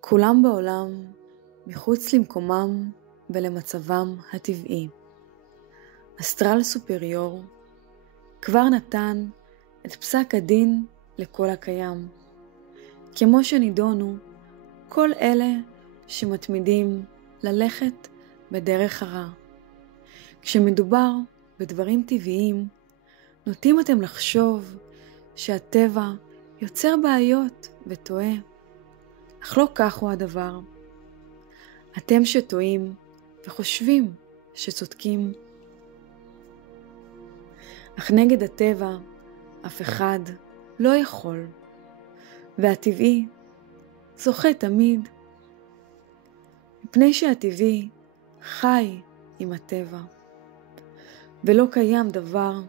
כולם בעולם מחוץ למקומם ולמצבם הטבעי. אסטרל סופריור כבר נתן את פסק הדין לכל הקיים, כמו שנידונו כל אלה שמתמידים ללכת בדרך הרע. כשמדובר בדברים טבעיים, נוטים אתם לחשוב שהטבע יוצר בעיות וטועה, אך לא כך הוא הדבר. אתם שטועים וחושבים שצודקים. אך נגד הטבע אף אחד לא יכול, והטבעי זוכה תמיד, מפני שהטבעי חי עם הטבע, ולא קיים דבר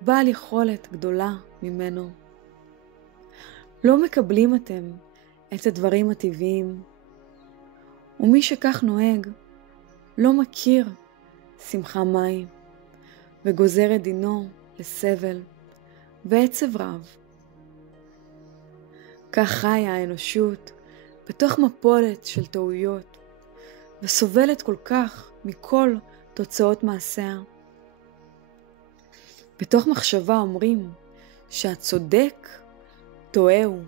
בעל יכולת גדולה ממנו. לא מקבלים אתם את הדברים הטבעיים, ומי שכך נוהג לא מכיר שמחה מהי, וגוזר את דינו לסבל ועצב רב. כך חיה האנושות בתוך מפולת של טעויות, וסובלת כל כך מכל תוצאות מעשיה. בתוך מחשבה אומרים שהצודק טועה הוא,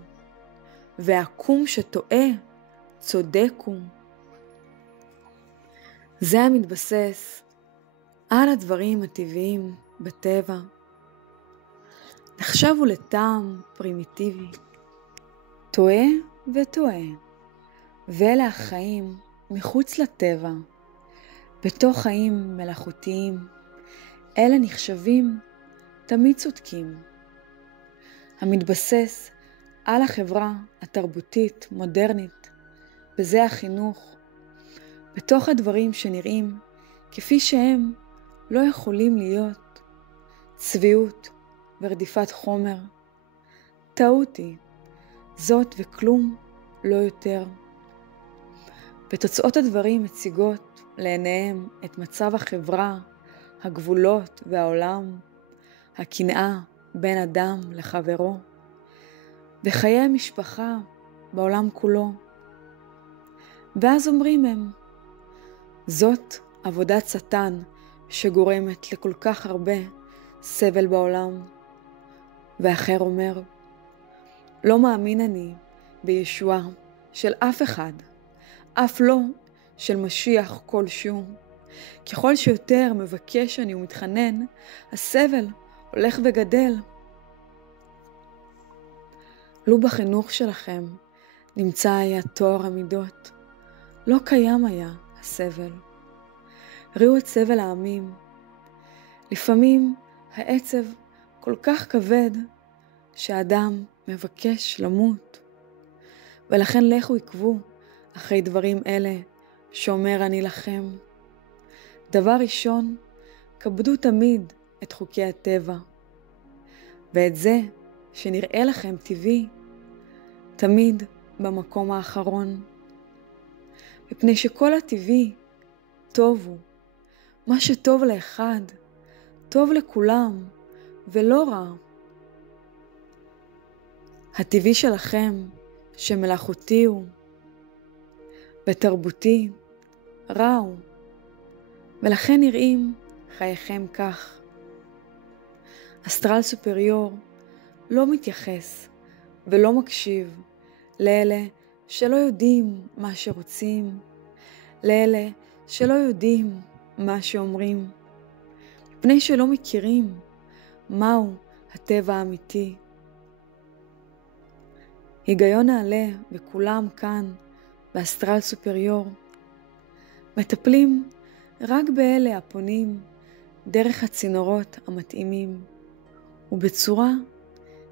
והעקום שטועה צודק הוא. זה המתבסס על הדברים הטבעיים בטבע. נחשב הוא לטעם פרימיטיבי, טועה וטועה, ואלה החיים מחוץ לטבע, בתוך חיים מלאכותיים, אלה נחשבים תמיד צודקים. המתבסס על החברה התרבותית מודרנית, בזה החינוך, בתוך הדברים שנראים כפי שהם לא יכולים להיות, צביעות ורדיפת חומר. טעות היא, זאת וכלום לא יותר. ותוצאות הדברים מציגות לעיניהם את מצב החברה, הגבולות והעולם, הקנאה בין אדם לחברו, וחיי המשפחה בעולם כולו. ואז אומרים הם, זאת עבודת שטן שגורמת לכל כך הרבה סבל בעולם. ואחר אומר, לא מאמין אני בישועה של אף אחד, אף לא של משיח כלשהו. ככל שיותר מבקש אני ומתחנן, הסבל הולך וגדל. לו בחינוך שלכם נמצא היה טוהר המידות, לא קיים היה הסבל. ראו את סבל העמים. לפעמים העצב כל כך כבד שהאדם מבקש למות. ולכן לכו עקבו אחרי דברים אלה שאומר אני לכם. דבר ראשון, כבדו תמיד את חוקי הטבע. ואת זה שנראה לכם טבעי, תמיד במקום האחרון. מפני שכל הטבעי טוב הוא. מה שטוב לאחד, טוב לכולם, ולא רע. הטבעי שלכם, שמלאכותי הוא, בתרבותי, רע הוא, ולכן נראים חייכם כך. אסטרל סופריור לא מתייחס ולא מקשיב לאלה שלא יודעים מה שרוצים, לאלה שלא יודעים מה שאומרים, מפני שלא מכירים מהו הטבע האמיתי. היגיון נעלה וכולם כאן באסטרל סופריור מטפלים רק באלה הפונים דרך הצינורות המתאימים ובצורה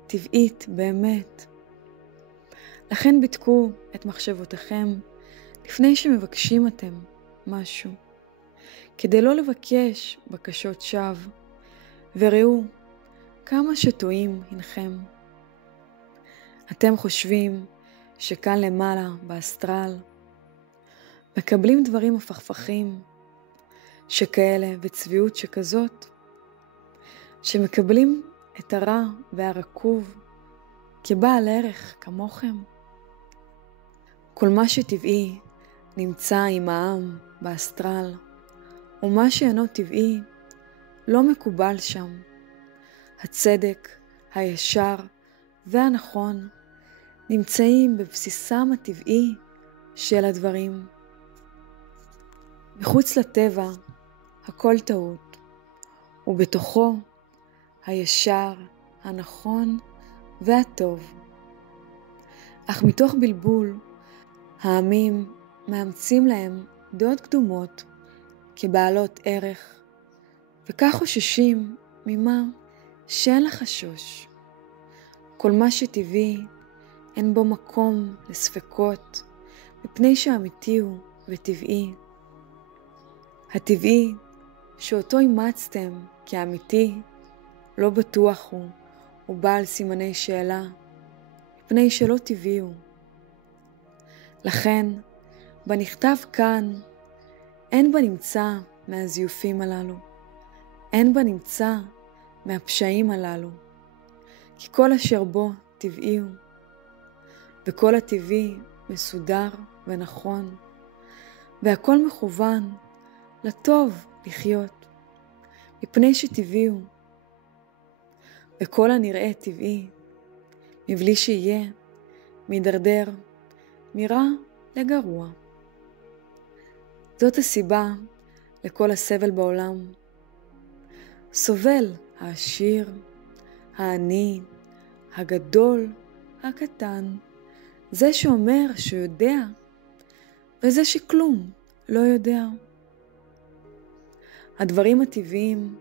טבעית באמת. לכן בדקו את מחשבותיכם לפני שמבקשים אתם משהו, כדי לא לבקש בקשות שווא, וראו כמה שטועים הנכם. אתם חושבים שכאן למעלה באסטרל מקבלים דברים הפכפכים שכאלה וצביעות שכזאת, שמקבלים את הרע והרקוב כבעל ערך כמוכם. כל מה שטבעי נמצא עם העם באסטרל, ומה שאינו טבעי לא מקובל שם. הצדק, הישר והנכון נמצאים בבסיסם הטבעי של הדברים. מחוץ לטבע הכל טעות, ובתוכו הישר, הנכון והטוב. אך מתוך בלבול, העמים מאמצים להם דעות קדומות כבעלות ערך, וכך חוששים ממה שאין לחשוש. כל מה שטבעי אין בו מקום לספקות, מפני שאמיתי הוא וטבעי. הטבעי שאותו אימצתם כאמיתי, לא בטוח הוא בעל סימני שאלה, מפני שלא טבעי הוא. לכן, בנכתב כאן, אין בנמצא מהזיופים הללו, אין בנמצא מהפשעים הללו, כי כל אשר בו טבעי הוא, וכל הטבעי מסודר ונכון, והכל מכוון לטוב לחיות, מפני שטבעי הוא, וכל הנראה טבעי, מבלי שיהיה מדרדר מרע לגרוע. זאת הסיבה לכל הסבל בעולם. סובל העשיר, העני, הגדול, הקטן, זה שאומר שהוא יודע, וזה שכלום לא יודע. הדברים הטבעיים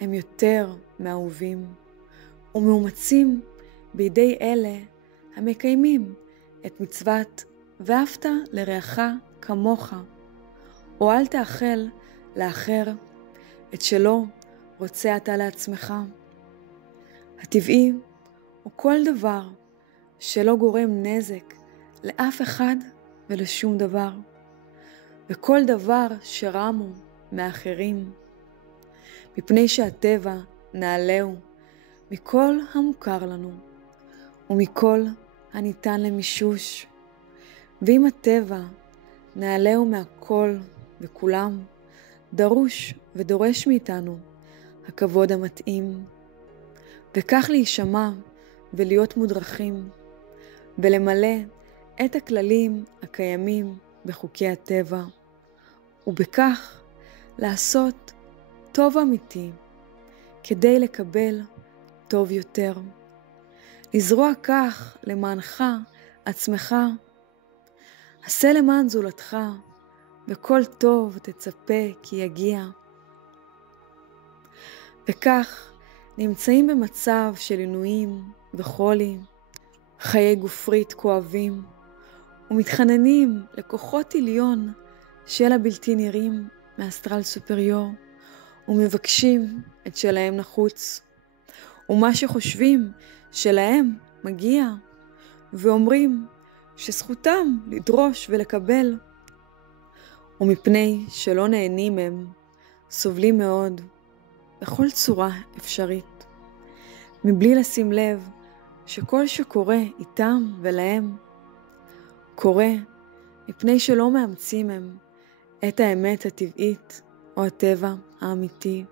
הם יותר מאהובים, ומאומצים בידי אלה המקיימים את מצוות ואהבת לרעך כמוך, או אל תאכל לאחר את שלא רוצה אתה לעצמך. הטבעי הוא כל דבר שלא גורם נזק לאף אחד ולשום דבר, וכל דבר שרמו מאחרים, מפני שהטבע נעלהו מכל המוכר לנו, ומכל הניתן למישוש. ואם הטבע נעלהו מהכל וכולם, דרוש ודורש מאיתנו הכבוד המתאים, וכך להישמע ולהיות מודרכים, ולמלא את הכללים הקיימים בחוקי הטבע, ובכך לעשות טוב אמיתי, כדי לקבל טוב יותר. לזרוע כך למענך עצמך, עשה למען זולתך, וכל טוב תצפה כי יגיע. וכך נמצאים במצב של עינויים וחולי, חיי גופרית כואבים, ומתחננים לכוחות עליון של הבלתי נראים מאסטרל סופריור, ומבקשים את שלהם נחוץ, ומה שחושבים שלהם מגיע, ואומרים שזכותם לדרוש ולקבל, ומפני שלא נהנים הם, סובלים מאוד בכל צורה אפשרית, מבלי לשים לב שכל שקורה איתם ולהם, קורה מפני שלא מאמצים הם את האמת הטבעית או הטבע האמיתי.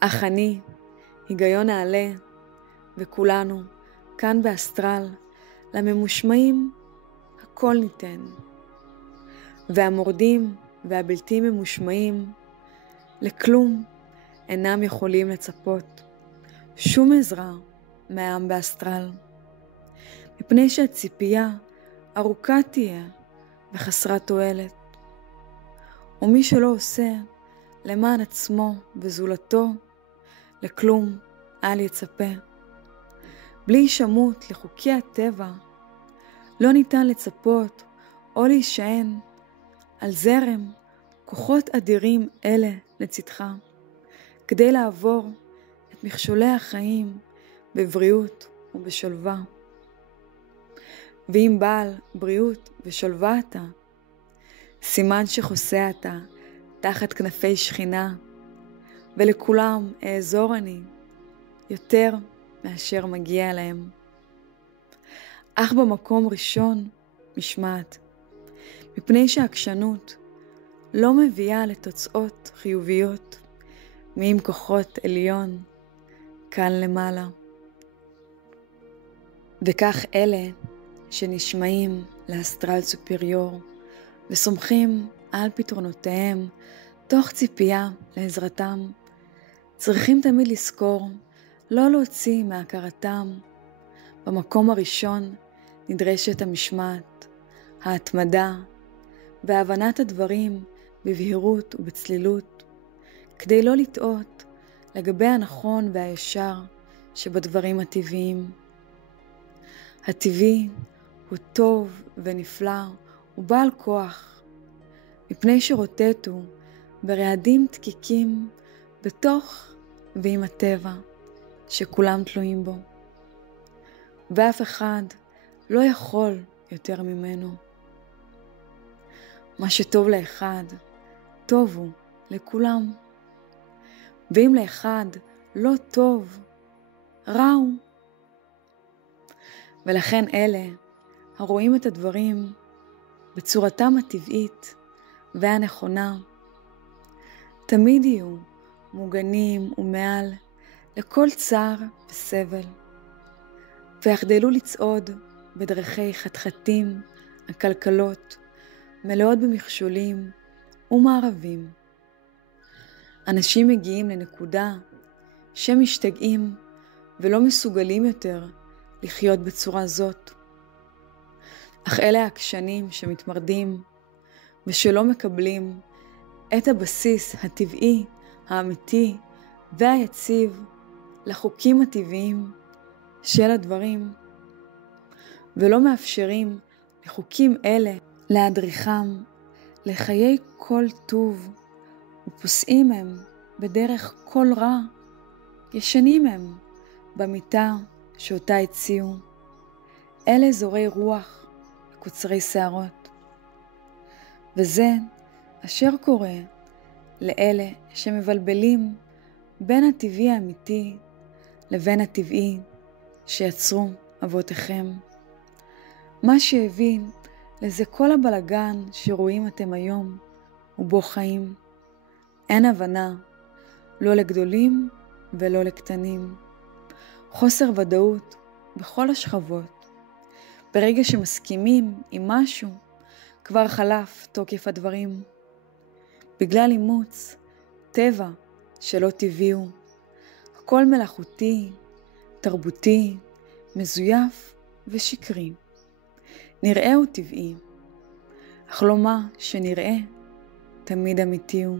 אך אני, היגיון נעלה, וכולנו כאן באסטרל, לממושמעים הכל ניתן, והמורדים והבלתי ממושמעים לכלום אינם יכולים לצפות שום עזרה מהעם באסטרל, מפני שהציפייה ארוכה תהיה וחסרת תועלת, ומי שלא עושה למען עצמו וזולתו, לכלום אל יצפה. בלי הישמעות לחוקי הטבע, לא ניתן לצפות או להישען על זרם כוחות אדירים אלה לצדך, כדי לעבור את מכשולי החיים בבריאות ובשלווה. ואם בעל בריאות ושלווה אתה, סימן שחוסה אתה תחת כנפי שכינה, ולכולם אעזור אני יותר מאשר מגיע להם. אך במקום ראשון משמעת, מפני שהעקשנות לא מביאה לתוצאות חיוביות מעם כוחות עליון כאן למעלה. וכך אלה שנשמעים לאסטרל סופריור וסומכים על פתרונותיהם תוך ציפייה לעזרתם, צריכים תמיד לזכור לא להוציא מהכרתם. במקום הראשון נדרשת המשמעת, ההתמדה והבנת הדברים בבהירות ובצלילות, כדי לא לטעות לגבי הנכון והישר שבדברים הטבעיים. הטבעי הוא טוב ונפלא ובעל כוח, מפני שרוטטו ברעדים דקיקים בתוך ועם הטבע שכולם תלויים בו, ואף אחד לא יכול יותר ממנו. מה שטוב לאחד, טוב הוא לכולם, ואם לאחד לא טוב, רע הוא. ולכן אלה הרואים את הדברים בצורתם הטבעית והנכונה, תמיד יהיו מוגנים ומעל לכל צער וסבל, ויחדלו לצעוד בדרכי חתחתים הכלכלות מלאות במכשולים ומערבים. אנשים מגיעים לנקודה שמשתגעים ולא מסוגלים יותר לחיות בצורה זאת. אך אלה העקשנים שמתמרדים ושלא מקבלים את הבסיס הטבעי, האמיתי והיציב לחוקים הטבעיים של הדברים, ולא מאפשרים לחוקים אלה להדריכם לחיי כל טוב, ופוסעים הם בדרך כל רע, ישנים הם במיטה שאותה הציעו. אלה זורי רוח וקוצרי שערות. וזה אשר קורה לאלה שמבלבלים בין הטבעי האמיתי לבין הטבעי שיצרו אבותיכם. מה שהביא לזה כל הבלגן שרואים אתם היום ובו חיים. אין הבנה, לא לגדולים ולא לקטנים. חוסר ודאות בכל השכבות. ברגע שמסכימים עם משהו, כבר חלף תוקף הדברים. בגלל אימוץ, טבע שלא טבעיו. הכל מלאכותי, תרבותי, מזויף ושקרי. נראה הוא טבעי, אך לא מה שנראה תמיד אמיתי הוא.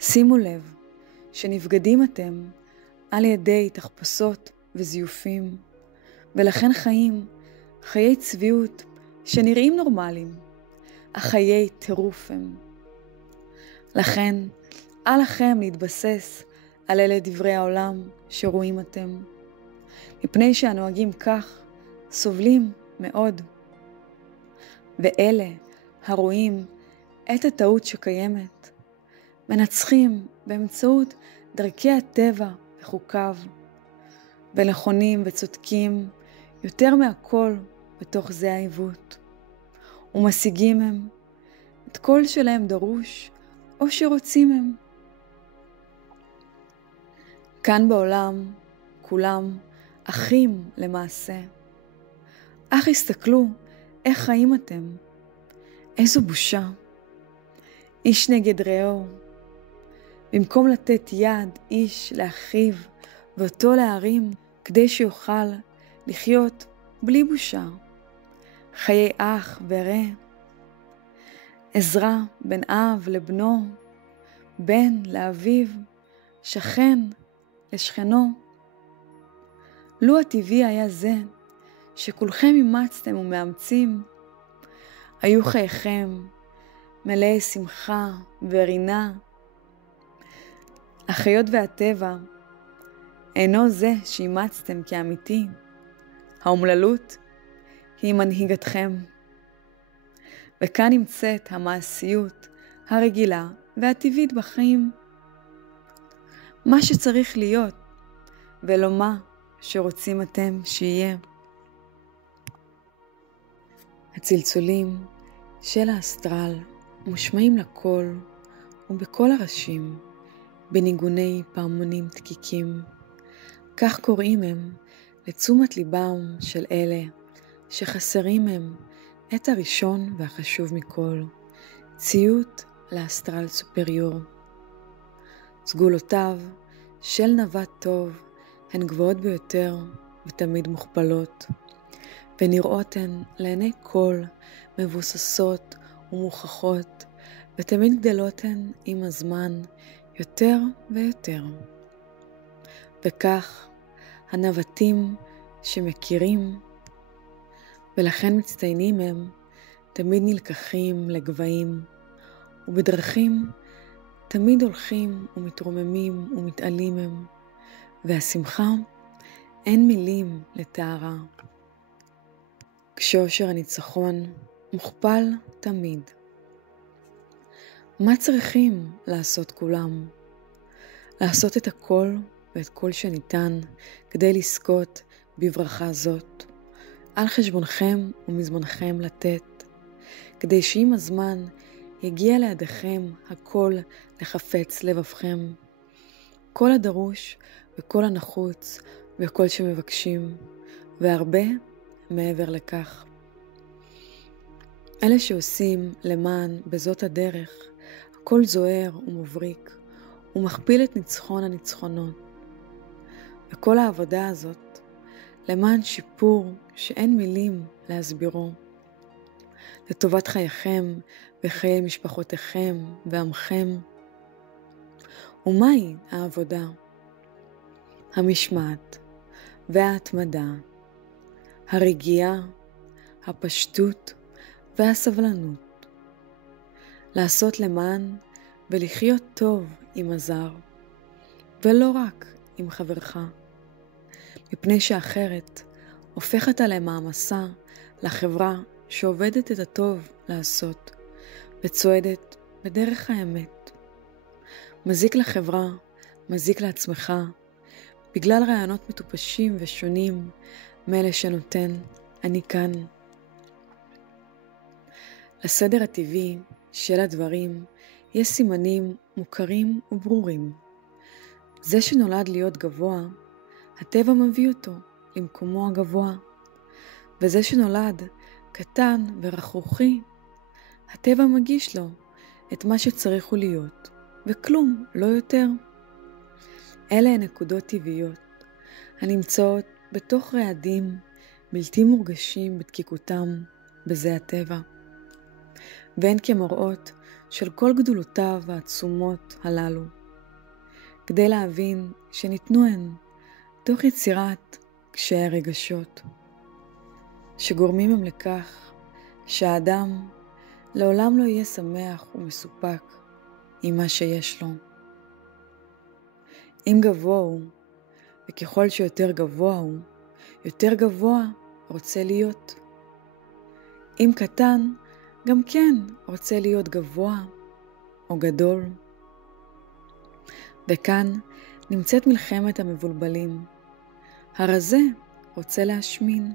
שימו לב שנבגדים אתם על ידי תחפושות וזיופים, ולכן חיים חיי צביעות שנראים נורמליים, אך חיי טירוף הם. לכן אל לכם להתבסס על אלה דברי העולם שרואים אתם, מפני שהנוהגים כך סובלים מאוד. ואלה הרואים את הטעות שקיימת, מנצחים באמצעות דרכי הטבע וחוקיו, ונכונים וצודקים יותר מהכל בתוך זה העיוות, ומשיגים הם את כל שלהם דרוש או שרוצים הם. כאן בעולם כולם אחים למעשה, אך הסתכלו איך חיים אתם. איזו בושה. איש נגד רעהו. במקום לתת יד איש לאחיו ואותו להרים כדי שיוכל לחיות בלי בושה. חיי אח ורע. עזרה בין אב לבנו, בן לאביו, שכן לשכנו. לו הטבעי היה זה שכולכם אימצתם ומאמצים, היו חייכם מלאי שמחה ורינה. החיות והטבע אינו זה שאימצתם כאמיתי. האומללות היא מנהיגתכם. וכאן נמצאת המעשיות הרגילה והטבעית בחיים. מה שצריך להיות ולא מה שרוצים אתם שיהיה. הצלצולים של האסטרל מושמעים לקול ובכל הראשים, בניגוני פעמונים דקיקים. כך קוראים הם לתשומת ליבם של אלה שחסרים הם את הראשון והחשוב מכל, ציות לאסטרל סופריור. סגולותיו של נווט טוב הן גבוהות ביותר ותמיד מוכפלות, ונראות הן לעיני כל מבוססות ומוכחות, ותמיד גדלות הן עם הזמן יותר ויותר. וכך הנווטים שמכירים ולכן מצטיינים הם תמיד נלקחים לגבהים, ובדרכים תמיד הולכים ומתרוממים ומתעלים הם, והשמחה אין מילים לתארה. כשאושר הניצחון מוכפל תמיד. מה צריכים לעשות כולם? לעשות את הכל ואת כל שניתן כדי לזכות בברכה זאת, על חשבונכם ומזמנכם לתת, כדי שעם הזמן יגיע לידיכם הכל לחפץ לבבכם, כל הדרוש וכל הנחוץ וכל שמבקשים, והרבה מעבר לכך. אלה שעושים למען בזאת הדרך, הכל זוהר ומבריק, ומכפיל את ניצחון הניצחונות. וכל העבודה הזאת, למען שיפור שאין מילים להסבירו, לטובת חייכם וחיי משפחותיכם ועמכם. ומהי העבודה? המשמעת וההתמדה, הרגיעה, הפשטות והסבלנות. לעשות למען ולחיות טוב עם הזר, ולא רק עם חברך, מפני שאחרת הופכת עליהם מעמסה לחברה שעובדת את הטוב לעשות וצועדת בדרך האמת. מזיק לחברה, מזיק לעצמך, בגלל רעיונות מטופשים ושונים מאלה שנותן אני כאן. לסדר הטבעי של הדברים יש סימנים מוכרים וברורים. זה שנולד להיות גבוה, הטבע מביא אותו למקומו הגבוה, וזה שנולד קטן ורכרוכי, הטבע מגיש לו את מה שצריך הוא להיות, וכלום לא יותר. אלה הן נקודות טבעיות הנמצאות בתוך רעדים בלתי מורגשים בדקיקותם בזה הטבע, והן כמראות של כל גדולותיו העצומות הללו, כדי להבין שניתנו הן תוך יצירת קשיי הרגשות, שגורמים הם לכך שהאדם לעולם לא יהיה שמח ומסופק עם מה שיש לו. אם גבוה הוא, וככל שיותר גבוה הוא, יותר גבוה רוצה להיות. אם קטן, גם כן רוצה להיות גבוה או גדול. וכאן נמצאת מלחמת המבולבלים. הרזה רוצה להשמין,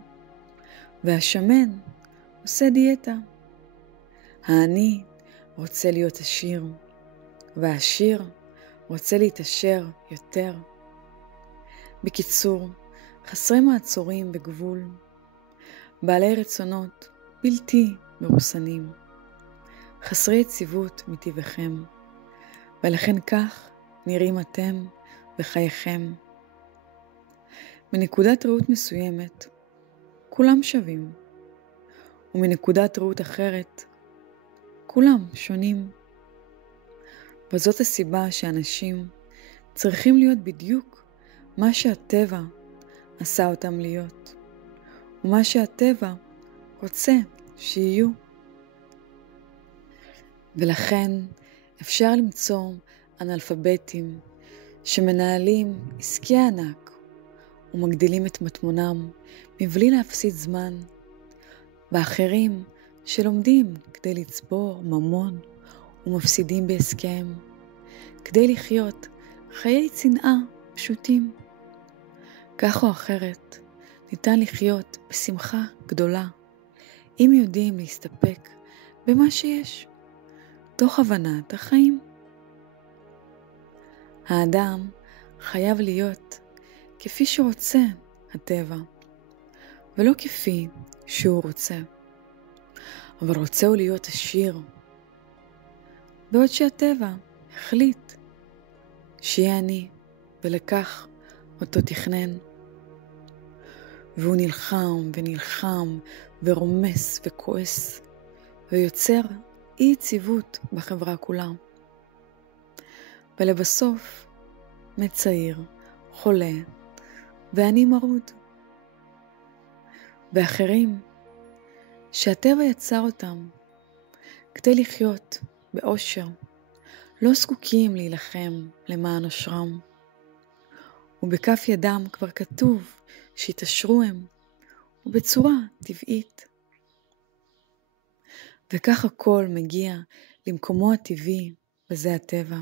והשמן עושה דיאטה. העני רוצה להיות עשיר, והעשיר רוצה להתעשר יותר. בקיצור, חסרי מעצורים בגבול, בעלי רצונות בלתי מרוסנים, חסרי יציבות מטבעכם, ולכן כך נראים אתם בחייכם. מנקודת ראות מסוימת, כולם שווים, ומנקודת ראות אחרת, כולם שונים. וזאת הסיבה שאנשים צריכים להיות בדיוק מה שהטבע עשה אותם להיות, ומה שהטבע רוצה שיהיו. ולכן אפשר למצוא אנאלפביתים שמנהלים עסקי ענק ומגדילים את מטמונם מבלי להפסיד זמן, ואחרים שלומדים כדי לצבור ממון ומפסידים בעסקיהם, כדי לחיות חיי צנעה פשוטים. כך או אחרת ניתן לחיות בשמחה גדולה אם יודעים להסתפק במה שיש, תוך הבנת החיים. האדם חייב להיות כפי שרוצה הטבע, ולא כפי שהוא רוצה. אבל רוצה הוא להיות עשיר, בעוד שהטבע החליט שיהיה עני, ולכך אותו תכנן. והוא נלחם ונלחם ורומס וכועס, ויוצר אי יציבות בחברה כולה. ולבסוף מת צעיר, חולה ועני מרוד. ואחרים שהטבע יצר אותם כדי לחיות באושר, לא זקוקים להילחם למען אושרם. ובכף ידם כבר כתוב שהתעשרו הם, ובצורה טבעית. וכך הכל מגיע למקומו הטבעי, וזה הטבע.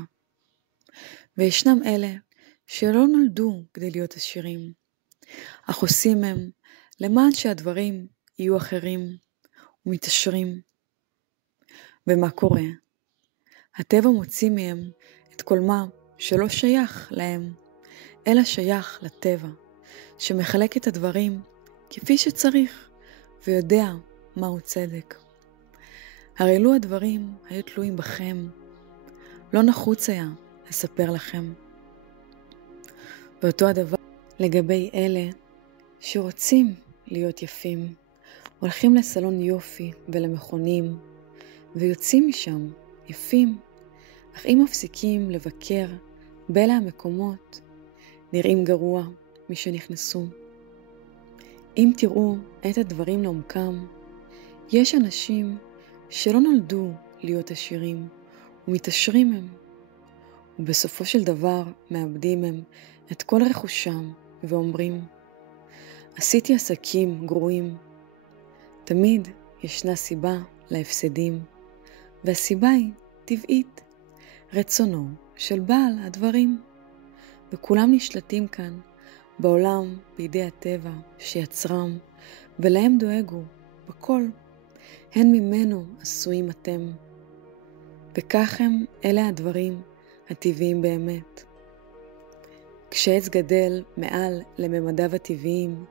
וישנם אלה שלא נולדו כדי להיות עשירים, אך עושים הם למען שהדברים יהיו אחרים ומתעשרים. ומה קורה? הטבע מוציא מהם את כל מה שלא שייך להם, אלא שייך לטבע, שמחלק את הדברים כפי שצריך, ויודע מהו צדק. הרי לו הדברים היו תלויים בכם, לא נחוץ היה לספר לכם. ואותו הדבר לגבי אלה שרוצים להיות יפים, הולכים לסלון יופי ולמכונים, ויוצאים משם יפים, אך אם מפסיקים לבקר באלה המקומות, נראים גרוע משנכנסו. אם תראו את הדברים לעומקם, יש אנשים שלא נולדו להיות עשירים, ומתעשרים הם, ובסופו של דבר מאבדים הם את כל רכושם, ואומרים, עשיתי עסקים גרועים. תמיד ישנה סיבה להפסדים, והסיבה היא טבעית, רצונו של בעל הדברים. וכולם נשלטים כאן בעולם בידי הטבע שיצרם, ולהם דואגו בכל, הן ממנו עשויים אתם. וכך הם אלה הדברים הטבעיים באמת. כשעץ גדל מעל לממדיו הטבעיים,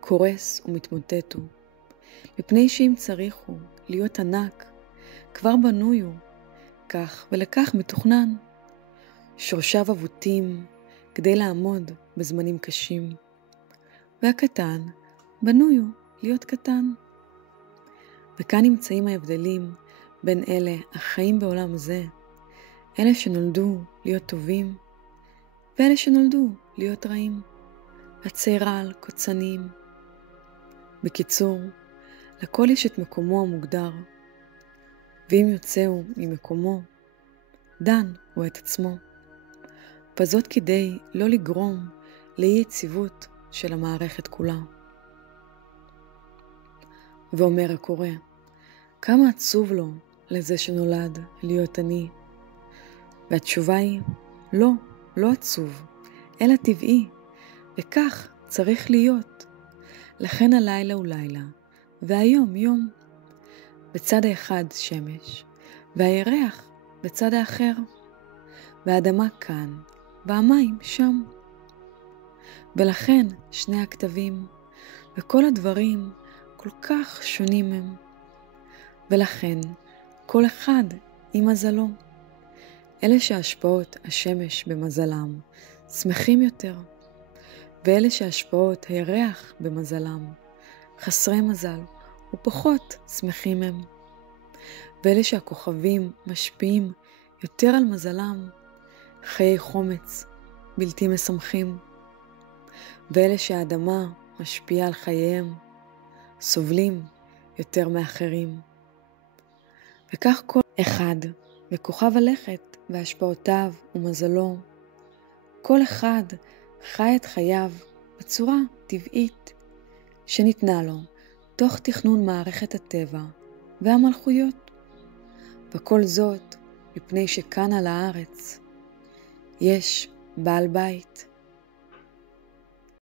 קורס ומתמוטט הוא, מפני שאם צריך הוא להיות ענק, כבר בנוי הוא, כך ולכך מתוכנן. שורשיו אבותים כדי לעמוד בזמנים קשים, והקטן בנוי הוא להיות קטן. וכאן נמצאים ההבדלים בין אלה החיים בעולם זה, אלה שנולדו להיות טובים, ואלה שנולדו להיות רעים, הצעירל, קוצניים. בקיצור, לכל יש את מקומו המוגדר, ואם יוצאו ממקומו, דן הוא את עצמו. וזאת כדי לא לגרום לאי יציבות של המערכת כולה. ואומר הקורא, כמה עצוב לו לזה שנולד להיות עני. והתשובה היא, לא עצוב, אלא טבעי, וכך צריך להיות. לכן הלילה הוא לילה, והיום יום. בצד האחד שמש, והירח בצד האחר, והאדמה כאן, והמים שם. ולכן שני הכתבים, וכל הדברים כל כך שונים הם. ולכן כל אחד עם מזלו. אלה שהשפעות השמש במזלם שמחים יותר, ואלה שהשפעות הירח במזלם חסרי מזל ופחות שמחים הם. ואלה שהכוכבים משפיעים יותר על מזלם, חיי חומץ בלתי משמחים. ואלה שהאדמה משפיעה על חייהם, סובלים יותר מאחרים. וכך כל אחד וכוכב הלכת והשפעותיו ומזלו, כל אחד חי את חייו בצורה טבעית שניתנה לו תוך תכנון מערכת הטבע והמלכויות. וכל זאת מפני שכאן על הארץ יש בעל בית